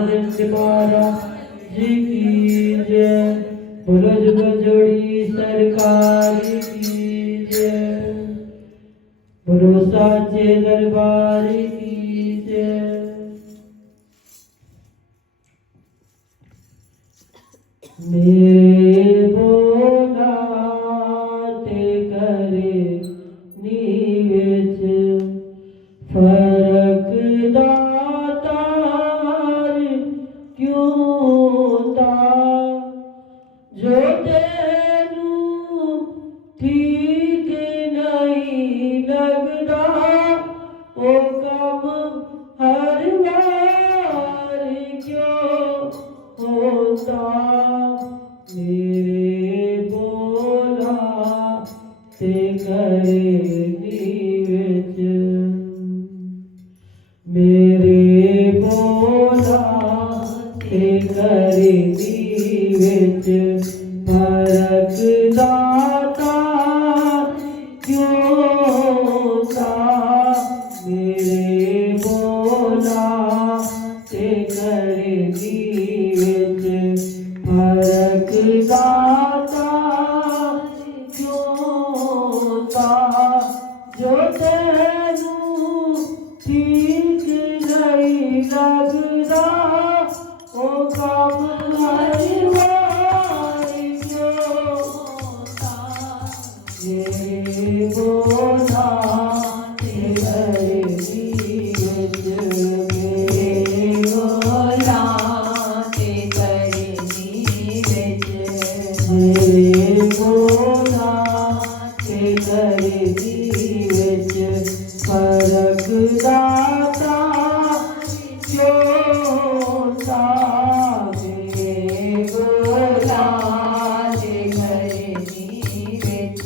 नित्य महाराज की जय। बोलो जुग जोड़ी सरकार की जय। बोलो साचे दरबार की जय। मेरे भोला ते करे नी विच फरक दातार क्यों ता जो तेनू ठीक नहीं लगदा ओ कम हर बार क्यों होता। मेरे बोला ते करे नी विच मेरे बोला ते करे नी विच फरक दाता क्यों सा। मेरे बोला ते करे नी विच फरक दाता क्यों सा। जो तेनू ठीक नहीं लगदा ओ कम हर बार क्यों सा। मेरे बोला ते करे नी विच मेरे बोला ते करे नी विच मेरे बोला ते करे नी विच फरक दाता क्यों सा। मेरे बोला ते करे नी विच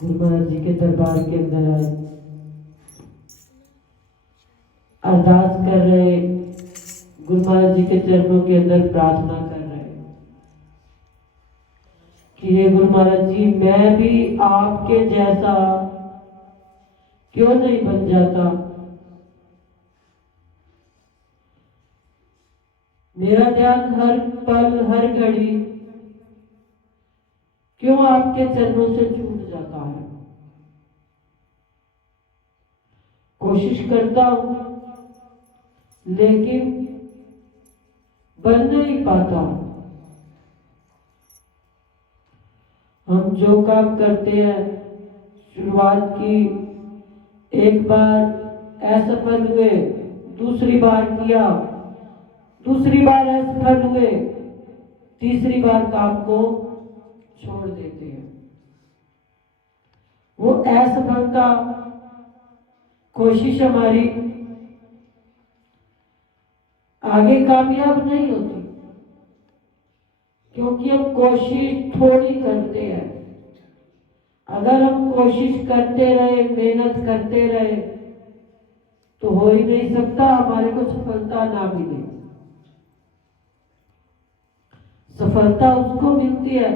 गुरु महाराज जी के दरबार के अंदर आए, अरदास कर रहे, गुरु महाराज जी के चरणों के अंदर प्रार्थना कर रहे कि हे गुरु महाराज जी, मैं भी आपके जैसा क्यों नहीं बन जाता। मेरा ध्यान हर पल हर घड़ी क्यों आपके चरणों से छूट जाता है। कोशिश करता हूं लेकिन बन नहीं पाता। हम जो काम करते हैं, शुरुआत की, एक बार असफल हुए, दूसरी बार किया, दूसरी बार असफल हुए, तीसरी बार काम को छोड़ देते हैं। वो असफलता कोशिश हमारी आगे कामयाब नहीं होती, क्योंकि हम कोशिश थोड़ी करते हैं। अगर हम कोशिश करते रहे, मेहनत करते रहे, तो हो ही नहीं सकता हमारे को सफलता ना मिले। सफलता उसको मिलती है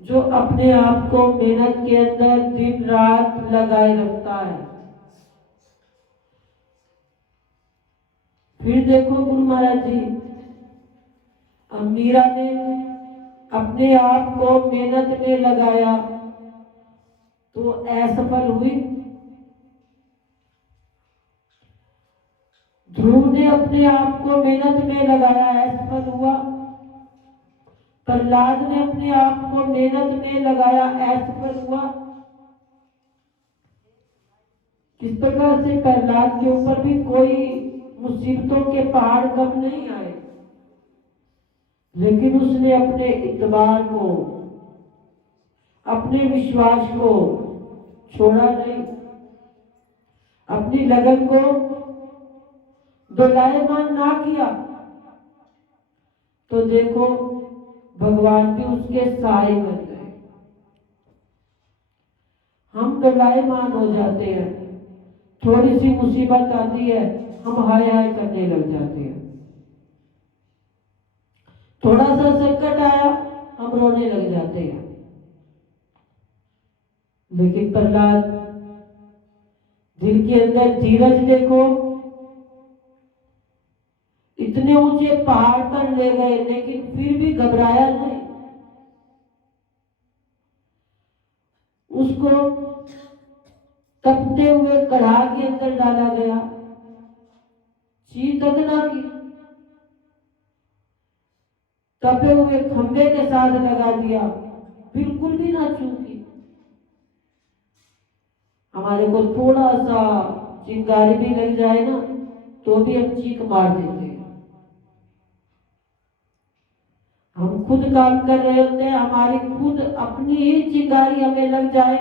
जो अपने आप को मेहनत के अंदर दिन रात लगाए रखता है। फिर देखो गुरु महाराज जी, मीरा ने अपने आप को मेहनत में लगाया तो असफल हुई। ध्रुव ने अपने आप को मेहनत में लगाया, असफल हुआ। प्रहलाद ने अपने आप को मेहनत में लगाया, असफल हुआ। किस प्रकार से प्रहलाद के ऊपर भी कोई मुसीबतों के पहाड़ कम नहीं आए, लेकिन उसने अपने इत्मीनान को, अपने विश्वास को छोड़ा नहीं, अपनी लगन को दोलायमान ना किया। तो देखो भगवान भी उसके सहाय बन गए। हम दोलायमान हो जाते हैं, थोड़ी सी मुसीबत आती है हम हाय हाय करने लग जाते हैं, थोड़ा सा संकट आया हम रोने लग जाते हैं। लेकिन प्रहलाद, दिल के अंदर धीरज देखो, इतने ऊंचे पहाड़ पर ले गए लेकिन फिर भी घबराया नहीं। उसको तपते हुए कढ़ा के अंदर डाला गया, चीज तक ना की, तपे हुए खंबे के साथ लगा दिया, बिल्कुल भी ना चूकी। हमारे को थोड़ा सा चिंगारी भी लग जाए ना तो भी हम चीख मार देते हैं। हम खुद काम कर रहे होते हैं, हमारी खुद अपनी ही चिंगारी हमें लग जाए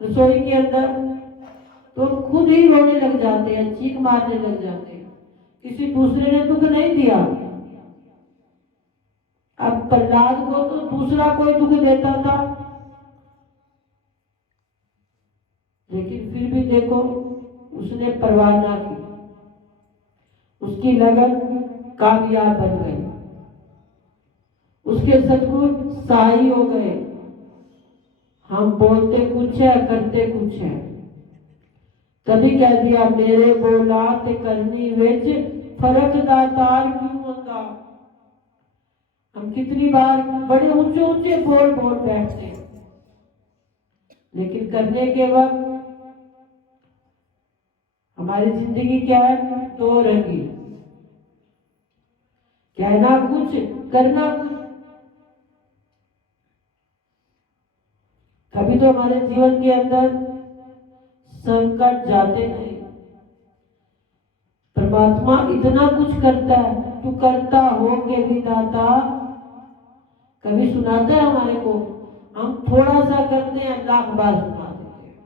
रसोई के अंदर तो हम खुद ही रोने लग जाते हैं, चीख मारने लग जाते हैं। किसी दूसरे ने दुख नहीं दिया। अब प्रहलाद को तो दूसरा कोई दुख देता था, लेकिन फिर भी देखो उसने परवाह ना की, उसकी लगन कामयाब बन गई, उसके सदगुण सहाय हो गए। हम बोलते कुछ है करते कुछ है। तभी कह दिया मेरे बोलात करनी विच फर्क दातार क्यों होता। हम कितनी बार बड़े ऊंचे ऊंचे बोल बोल बैठते हैं, लेकिन करने के वक्त हमारी जिंदगी क्या है, दो रंगी, कहना कुछ करना कुछ। कभी तो हमारे जीवन के अंदर संकट जाते नहीं। परमात्मा इतना कुछ करता है, तू करता हो के भी दाता कभी सुनाता है हमारे को। हम थोड़ा सा करते हैं, लाख बार सुना देते हैं।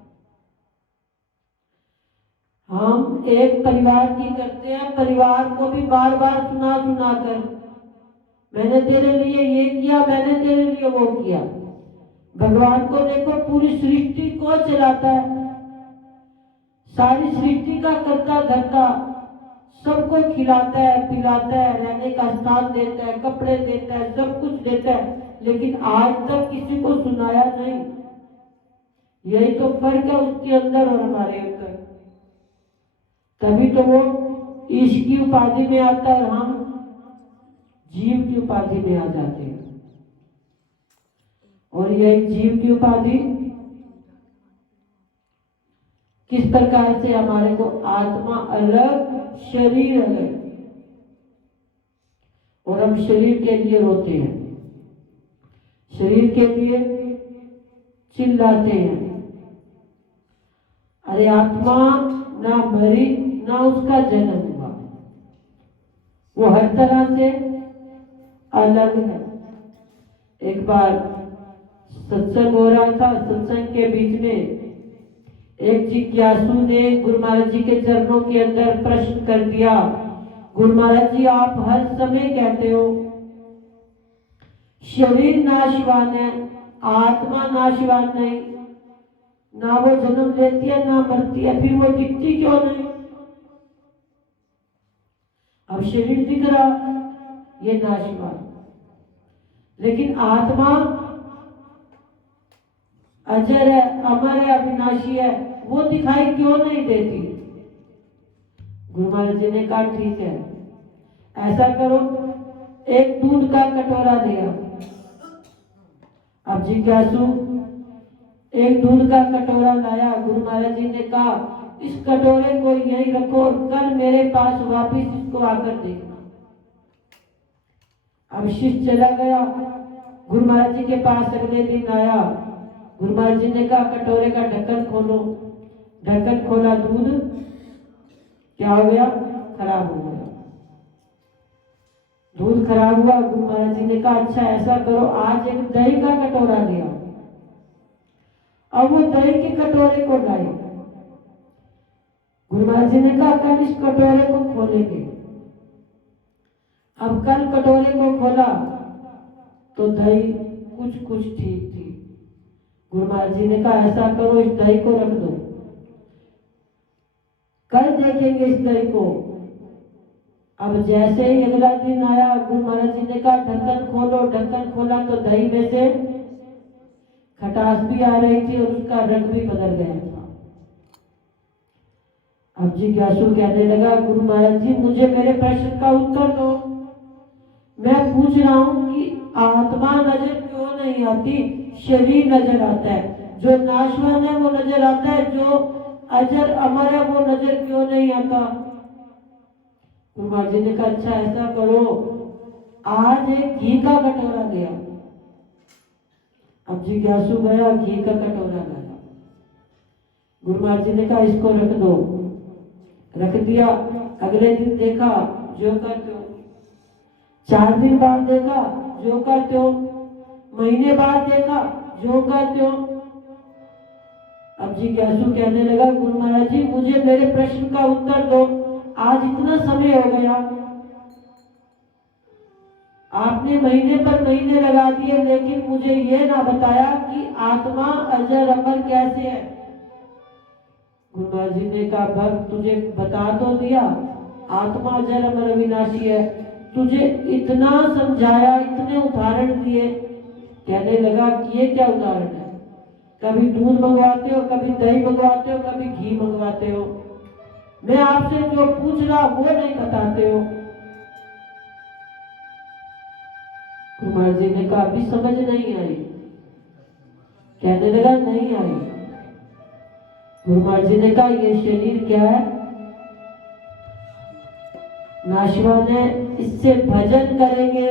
हम एक परिवार की करते हैं, परिवार को भी बार बार सुना सुना कर मैंने तेरे लिए ये किया, मैंने तेरे लिए वो किया। भगवान को देखो, पूरी सृष्टि को चलाता है, सारी सृष्टि का करता धरता, सबको खिलाता है पिलाता है, रहने का स्थान देता है, कपड़े देता है, सब कुछ देता है, लेकिन आज तक किसी को सुनाया नहीं। यही तो फर्क है उसके अंदर और हमारे अंदर। तभी तो वो ईश की उपाधि में आता है और हम जीव की उपाधि में आ जाते हैं। और यही जीव की उपाधि किस प्रकार से हमारे को आत्मा अलग, शरीर अलग, और हम शरीर के लिए रोते हैं, शरीर के लिए चिल्लाते हैं। अरे आत्मा ना मरी ना उसका जन्म हुआ, हर तरह से अलग है। एक बार सत्संग हो रहा था, सत्संग के बीच में एक जिज्ञासु ने गुरु महाराज जी के चरणों के अंदर प्रश्न कर दिया, गुरु महाराज जी आप हर समय कहते हो शरीर नाशवान है, आत्मा नाशवान नहीं, ना वो जन्म लेती है ना मरती है, फिर वो दिखती क्यों नहीं? अब शरीर दिख रहा ये नाशवान, लेकिन आत्मा अजर है, अमर है, अविनाशी है, वो दिखाई क्यों नहीं देती? गुरु महाराज जी ने कहा ठीक है, ऐसा करो एक दूध का कटोरा लिया। अब जिज्ञासु एक दूध का कटोरा लाया। गुरु महाराज जी ने कहा इस कटोरे को यहीं रखो और कल मेरे पास वापिस इसको आकर देखना। अब शिष्य चला गया, गुरु महाराज जी के पास अगले दिन आया। गुरु महाराज जी ने कहा कटोरे का ढक्कन खोलो। ढक्कन खोला, दूध क्या हो गया? खराब हो गया। दूध खराब हुआ। गुरु महाराज जी ने कहा अच्छा ऐसा करो आज एक दही का कटोरा लिया। अब वो दही के कटोरे को लाए। गुरु महाराज जी ने कहा कल इस कटोरे को खोलेंगे। अब कल कटोरे को खोला तो दही कुछ कुछ ठीक थी। गुरु महाराज जी ने कहा ऐसा करो इस दही को रख दो, कल देखेंगे इस दही को। अब जैसे ही अगला दिन आया, गुरु महाराज जी ने कहा ढक्कन खोलो। ढक्कन खोला तो दही में से खटास भी आ रही थी और उसका रंग भी बदल गया था। अब जिज्ञासु कहने लगा गुरु महाराज जी मुझे मेरे प्रश्न का उत्तर दो। मैं पूछ रहा हूं कि आत्मा नजर क्यों नहीं आती, शरीर नजर आता है। जो नाशवान है वो नजर आता है, जो अजर अमर है वो नजर क्यों नहीं आता? गुरु महाराज जी ने कहा अच्छा ऐसा करो आज एक घी का कटोरा गया। अब जिज्ञासु गया, घी का कटोरा लाया। गुरु महाराज जी ने कहा इसको रख दो। रख दिया। अगले दिन देखा जो का त्यों। 4 दिन बाद देखा जो का त्यों। महीने बाद देखा जो का त्यों। अब जिज्ञासु कहने लगा गुरु महाराज जी मुझे मेरे प्रश्न का उत्तर दो। आज इतना समय हो गया, आपने महीने पर महीने लगा दिए, लेकिन मुझे ये ना बताया कि आत्मा अजर अमर कैसे है। गुरु महाराज जी ने कहा भक्त तुझे बता तो दिया आत्मा अजर अमर अविनाशी है, तुझे इतना समझाया, इतने उदाहरण दिए। कहने लगा कि ये क्या उदाहरण है? कभी दूध मंगवाते हो, कभी दही मंगवाते हो, कभी घी मंगवाते हो। मैं आपसे जो पूछ रहा वो नहीं बताते हो। गुरु महाराज जी ने कहा अभी समझ नहीं आई। कहने लगा नहीं आई। गुरु महाराज जी ने कहा ये शरीर क्या है? नाशवान है, इससे भजन करेंगे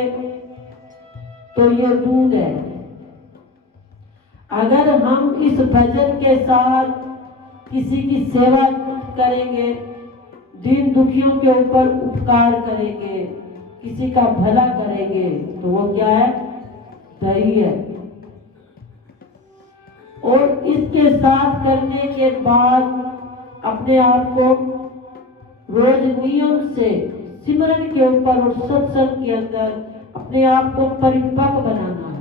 तो ये दूध है। अगर हम इस भजन के साथ किसी की सेवा करेंगे, दीन दुखियों के ऊपर उपकार करेंगे, किसी का भला करेंगे, तो वो क्या है? दही है। और इसके साथ करने के बाद अपने आप को रोज नियम से सिमरन के ऊपर और सत्संग के अंदर अपने आप को परिपक्व बनाना है।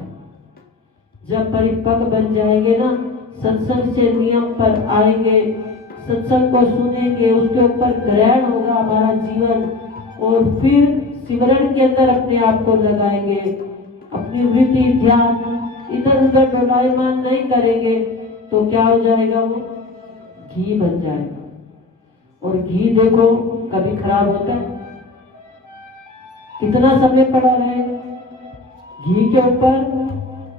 जब परिपक्व बन जाएंगे ना, सत्संग से नियम पर आएंगे, सत्संग को सुनेंगे, उसके ऊपर ग्रहण होगा हमारा जीवन, और फिर सिमरन के अंदर अपने आप को लगाएंगे, अपनी वृत्ति ध्यान इधर उधर डोलायमान नहीं करेंगे, तो क्या हो जाएगा? वो घी बन जाएगा। और घी देखो कभी खराब होता है? कितना समय पड़ा रहे, घी के ऊपर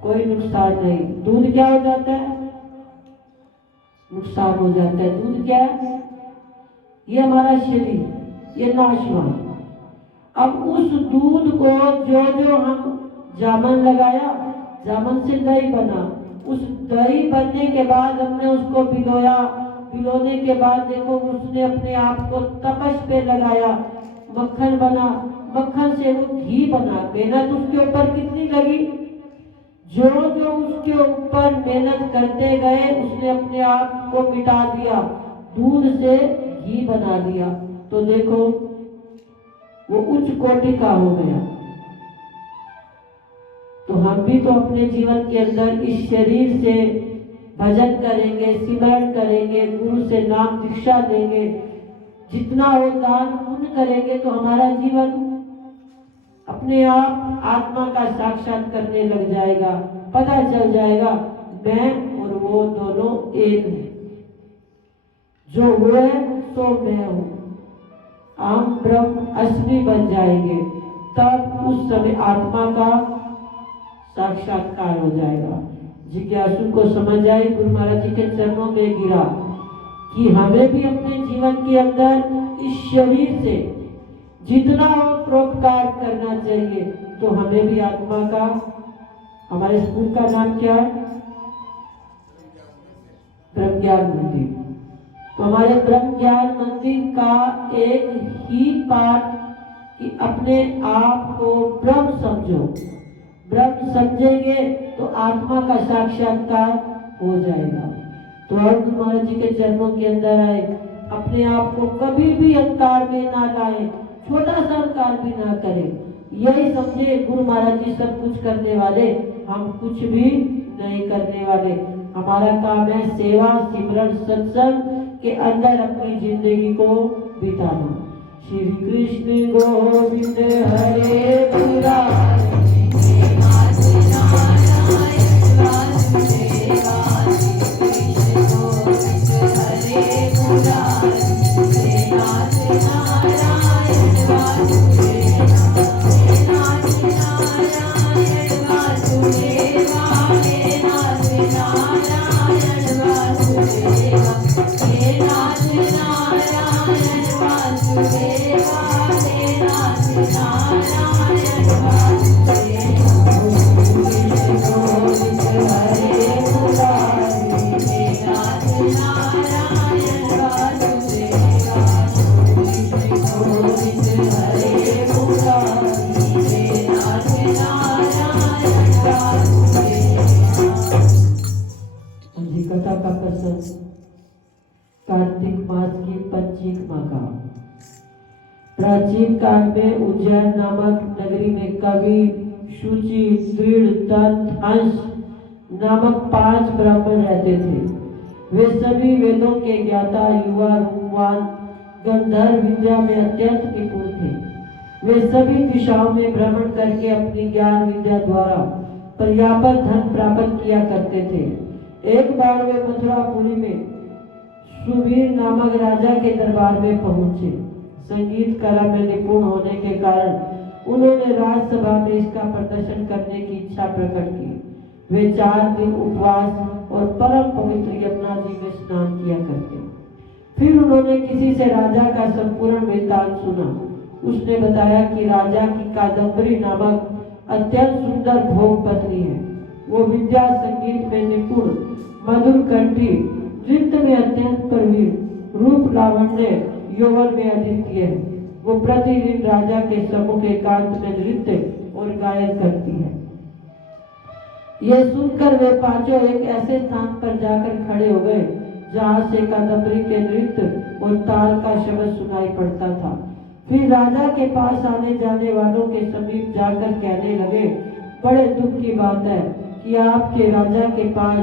कोई नुकसान नहीं। दूध क्या हो जाता है? नुकसान हो जाता है। दूध क्या है? ये हमारा शरीर, ये नाशवान। अब उस दूध को जो जो हम जामन लगाया, जामन से दही बना। उस दही बनने के बाद हमने उसको भिगोया, भिगोने के बाद देखो उसने अपने आप को तपस पे लगाया, मक्खन बना, मक्खन से वो घी बना। मेहनत उसके ऊपर कितनी लगी, जो जो उसके ऊपर मेहनत करते गए उसने अपने आप को मिटा दिया, दूध से घी बना दिया। तो देखो वो उच्च कोटि का हो गया। तो हम भी तो अपने जीवन के अंदर इस शरीर से भजन करेंगे, सिमरन करेंगे, गुरु से नाम दीक्षा लेंगे, जितना हो दान पुण्य करेंगे तो हमारा जीवन अपने आप आत्मा का साक्षात करने लग जाएगा। पता चल जाएगा मैं और वो दोनों एक है, जो वो है सो मैं हूं। हम ब्रह्म असली बन जाएंगे, तब उस समय आत्मा का साक्षात्कार हो जाएगा। जिज्ञासु को समझ आए, गुरु महाराज जी के चरणों में गिरा कि हमें भी अपने जीवन के अंदर इस शरीर से जितना हो परोपकार करना चाहिए। तो हमें भी आत्मा का, हमारे स्कूल का नाम क्या है, ब्रह्म ज्ञान मंदिर। तो हमारे ब्रह्म ज्ञान मंदिर का एक ही पाठ कि अपने आप को ब्रह्म समझो। ब्रह्म समझेंगे तो आत्मा का साक्षात्कार हो जाएगा। तो और गुरु महाराज जी के चरणों के अंदर आए, अपने आप को कभी भी अहंकार में ना लाए, छोटा सा अहंकार भी ना करें। यही समझे गुरु महाराज जी सब कुछ करने वाले, हम कुछ भी नहीं करने वाले। हमारा काम है सेवा, सिमरन, सत्संग के अंदर अपनी जिंदगी को बिताना। श्री कृष्ण गोविंद हरे मुरारी, कार्तिक मास की पंचीकमा का। प्राचीन काल में उज्जैन नामक नगरी में कवि, शुचि, दृढ़, दंत, हंस नामक 5 ब्राह्मण रहते थे। वे सभी वेदों के ज्ञाता, युवा, रूपवान, गंधर्व विद्या में अत्यंत निपुण थे। वे सभी दिशाओं में भ्रमण करके अपनी ज्ञान विद्या द्वारा पर्याप्त धन प्राप्त किया करते थे। एक बार वे मथुरापुरी में सुबीर नामक राजा के दरबार में पहुंचे। संगीत कला में निपुण होने के कारण उन्होंने राजसभा में इसका प्रदर्शन करने की इच्छा प्रकट की। वे 4 दिन उपवास और परम पवित्र यमुना जी में स्नान किया करते। फिर उन्होंने किसी से राजा का संपूर्ण वृत्तांत सुना। उसने बताया कि राजा की कादम्बरी नामक अत्यंत सुंदर भोग पत्नी है। वो विद्या, संगीत में निपुण, मधुर कंठी, नृत्य में अत्यंत प्रवीण, रूप लावण्य यौवन में अद्वितीय है। वो प्रतिदिन राजा के सम्मुख एकांत में नृत्य और गायन करती है। यह सुनकर वे 5 एक ऐसे स्थान पर जाकर खड़े हो गए जहां से कादम्बरी के नृत्य और ताल का शब्द सुनाई पड़ता था। फिर राजा के पास आने जाने वालों के समीप जाकर कहने लगे, बड़े दुख की बात है कि आपके राजा के पास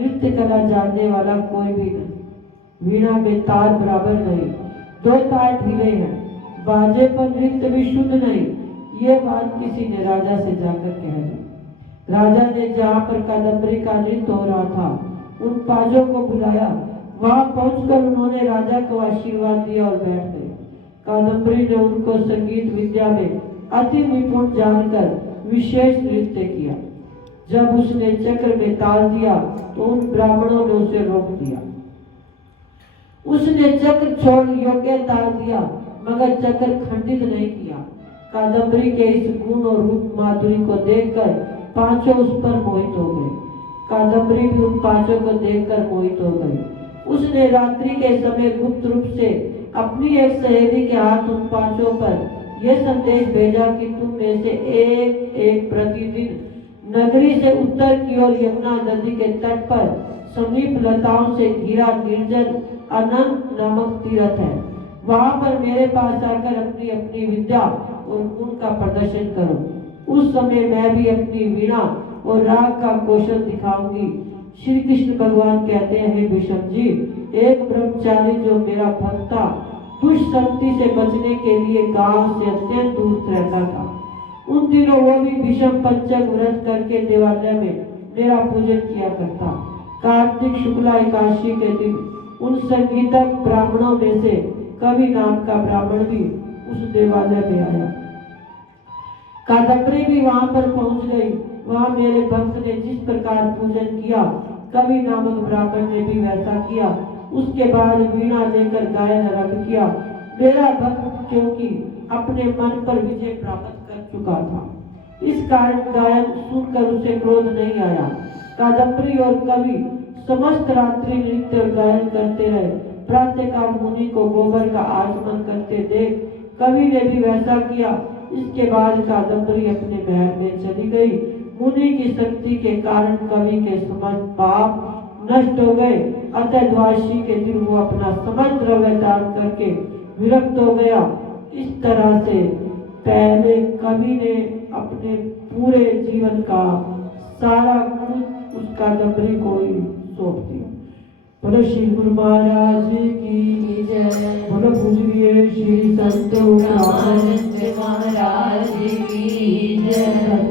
नृत्य कला जानने वाला कोई भी नहीं। वीणा में तार बराबर नहीं, 2 तार ढीले हैं, बाजे पर नृत्य भी शुद्ध नहीं। ये बात किसी ने राजा से जाकर कह दी। राजा ने जहाँ पर कादम्बरी का नृत्य हो रहा था उन 5 को बुलाया। वहां पहुंचकर उन्होंने राजा को आशीर्वाद दिया और बैठ गए। कादम्बरी ने उनको संगीत विद्या में अति निपुण जानकर विशेष नृत्य किया। जब उसने चक्र में ताल दिया तो उन ब्राह्मणों ने उसे रोक दिया। उसने चक्र छोड़ योग्य ताल दिया मगर चक्र खंडित नहीं किया। कादम्बरी के इस गुण और रूप माधुरी को देखकर 5 उस पर मोहित हो गए। कादम्बरी भी उन 5 को देखकर मोहित हो गई। उसने रात्रि के समय गुप्त रूप से अपनी एक सहेली के हाथ उन पांचों पर यह संदेश भेजा कि तुम में से एक एक प्रतिदिन नगरी से उत्तर की ओर यमुना नदी के तट पर समीप लताओं से घिरा निर्जन अनंत नामक तीर्थ है, वहां पर मेरे पास आकर अपनी अपनी विद्या और गुण का प्रदर्शन करो। उस समय मैं भी अपनी वीणा और राग का कौशल दिखाऊंगी। श्री कृष्ण भगवान कहते हैं, विषम जी, एक ब्रह्मचारी जो मेरा भक्त था, दुष्ट शक्ति से बचने के लिए गांव से अत्यंत दूर रहता था। उन दिनों वो भी विषम पंचक व्रत करके देवालय में मेरा पूजन किया करता। कार्तिक शुक्ला एकादशी के दिन उन संगीतक ब्राह्मणों में से कवि नाम का ब्राह्मण भी उस देवालय में आया। कादम्बरी भी वहां पर पहुंच गई। वहां मेरे भक्त ने जिस प्रकार पूजन किया, कवि नामक ब्राह्मण ने भी वैसा किया। उसके बाद वीणा लेकर गायन आरंभ किया। मेरा भक्त क्योंकि अपने मन पर विजय प्राप्त कर चुका था, इस कारण गायन सुनकर उसे क्रोध नहीं आया। कादम्बरी और कवि समस्त रात्रि नृत्य और गायन करते रहे। प्रातःकाल मुनि को गोबर का आचमन करते देख कवि ने भी वैसा किया। इसके बाद कादम्बरी अपने महल में चली गई। मुनि की शक्ति के कारण कवि के समस्त पाप नष्ट हो गए। अतः द्वादशी के दिन वो अपना समस्त द्रव्य दान करके विरक्त हो गया। इस तरह से पहले कवि ने अपने पूरे जीवन का सारा कुछ उस कादम्बरी को ही सौंप दिया। बोलो श्री गुरु महाराज की जय। बोलो पूजनीय श्री संत रामानंद महाराज की जय।